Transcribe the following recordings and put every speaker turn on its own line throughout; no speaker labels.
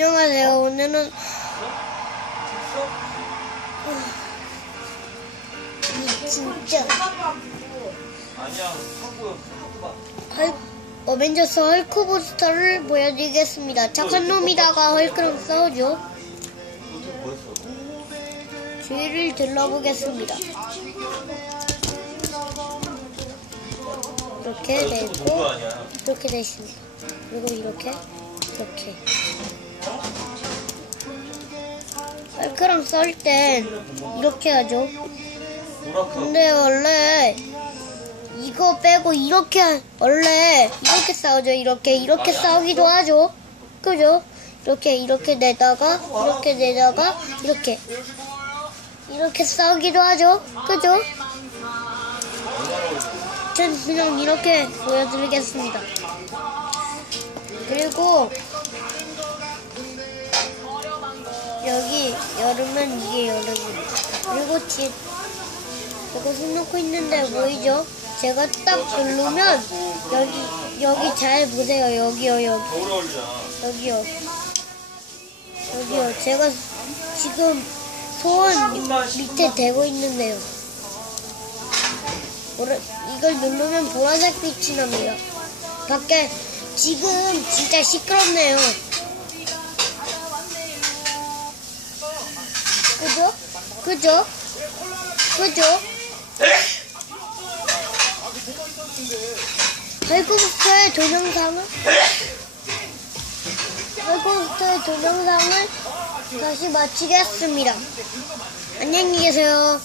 안녕하세요. 오늘은 이 진짜
아니야.
헐, 어벤져스 헐크 부스터를 보여드리겠습니다. 착한 놈이다가 헐크랑 싸우죠. 주위를 둘러보겠습니다. 이렇게
너
되고? 이렇게 되어 있습니다. 그리고 이렇게 이렇게 헐크랑 싸울 땐 이렇게 하죠. 근데 원래 이거 빼고 이렇게 하- 원래 이렇게 싸우죠. 이렇게 이렇게 싸우기도 하죠. 그죠? 이렇게 이렇게 내다가 이렇게 내다가 이렇게 이렇게 싸우기도 하죠. 그죠? 전 그냥 이렇게 보여드리겠습니다. 그리고 여기 여름은 이게 여름입니다. 그리고 뒤에 이거 손 놓고 있는데 보이죠? 제가 딱 누르면 여기 여기 잘 보세요. 여기요 여기. 여기요 여기요. 제가 지금 소원 밑에 대고 있는데요. 이걸 누르면 보라색 빛이 납니다. 밖에 지금 진짜 시끄럽네요. 그죠? 그죠? 그죠? 헬코부터의 동영상을 헬코부터의 동영상을 다시 마치겠습니다. 안녕히 계세요.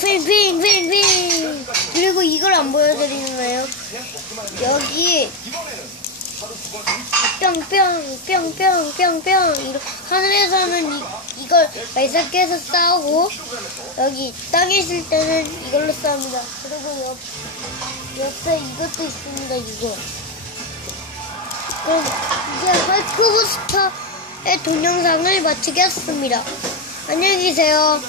핑핑 핑핑 그리고 이걸 안 보여드리나요? 여기 뿅뿅 뿅뿅 뿅뿅 이러- 하늘에서는 이, 이걸 발사해서 싸우고 여기 땅에 있을 때는 이걸로 싸웁니다. 그리고 옆, 옆에 이것도 있습니다. 이거. 그럼 이제 헐크부스터의 동영상을 마치겠습니다. 안녕히 계세요.